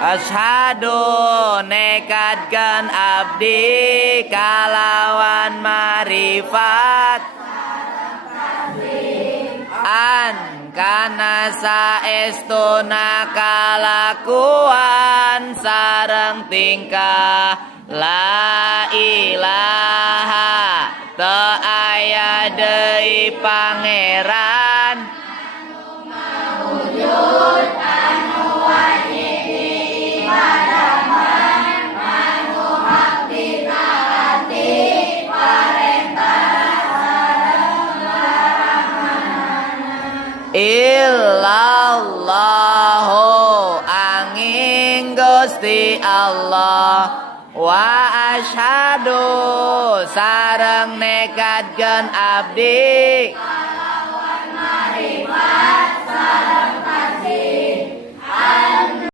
Asyhadu nekadkeun abdi kalawan marifat an kana saestuna kalakuan sareng tingkah la ilaha teu aya deui pangeran mawujud anu wajib diibadahan anu hak ditaati parentah sareng laranganna illallahu angin Gusti Allah wa asyhadu sareng nekadkeun abdi kalawan marifat sareng tasbih